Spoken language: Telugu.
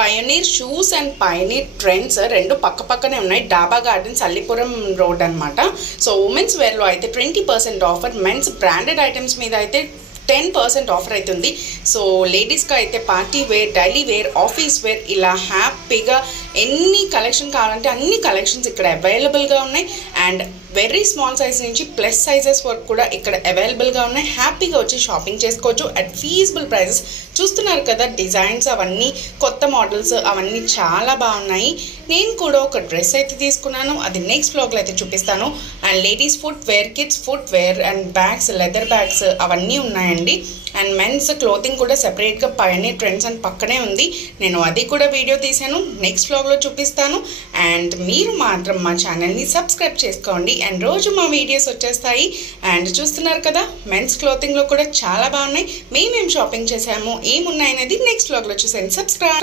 Pioneer shoes and Pioneer trends రెండు పక్క పక్కనే ఉన్నాయి. డాబా గార్డెన్స్ అల్లిపురం రోడ్ అనమాట. సో ఉమెన్స్ వేర్లో అయితే 20% ఆఫర్, మెన్స్ బ్రాండెడ్ ఐటమ్స్ మీద అయితే 10% ఆఫర్ అవుతుంది. సో లేడీస్కి అయితే party wear, daily wear, office wear ఇలా హ్యాపీగా ఎన్ని కలెక్షన్ కావాలంటే అన్ని కలెక్షన్స్ ఇక్కడ అవైలబుల్గా ఉన్నాయి. అండ్ వెరీ స్మాల్ సైజ్ నుంచి ప్లస్ సైజెస్ వరకు కూడా ఇక్కడ అవైలబుల్గా ఉన్నాయి. హ్యాపీగా వచ్చి షాపింగ్ చేసుకోవచ్చు అట్ ఫీజబుల్ ప్రైజెస్. చూస్తున్నారు కదా డిజైన్స్, అవన్నీ కొత్త మోడల్స్, అవన్నీ చాలా బాగున్నాయి. నేను కూడా ఒక డ్రెస్ అయితే తీసుకున్నాను, అది నెక్స్ట్ వ్లాగ్లో అయితే చూపిస్తాను. And ladies footwear, kids footwear and bags, leather bags అవన్నీ ఉన్నాయండి. అండ్ మెన్స్ క్లోతింగ్ కూడా సెపరేట్గా పయనీర్ ట్రెండ్స్ అని పక్కనే ఉంది. నేను అది కూడా వీడియో తీసాను, నెక్స్ట్ వ్లాగ్లో చూపిస్తాను. అండ్ మీరు మాత్రం మా ఛానల్ని సబ్స్క్రైబ్ చేసుకోండి అండ్ రోజు మా వీడియోస్ వచ్చేస్తాయి. అండ్ చూస్తున్నారు కదా మెన్స్ క్లోతింగ్లో కూడా చాలా బాగున్నాయి. మేమేం షాపింగ్ చేసాము, ఏమున్నాయనేది నెక్స్ట్ వ్లాగ్లో చూసాను. సబ్స్క్రైబ్.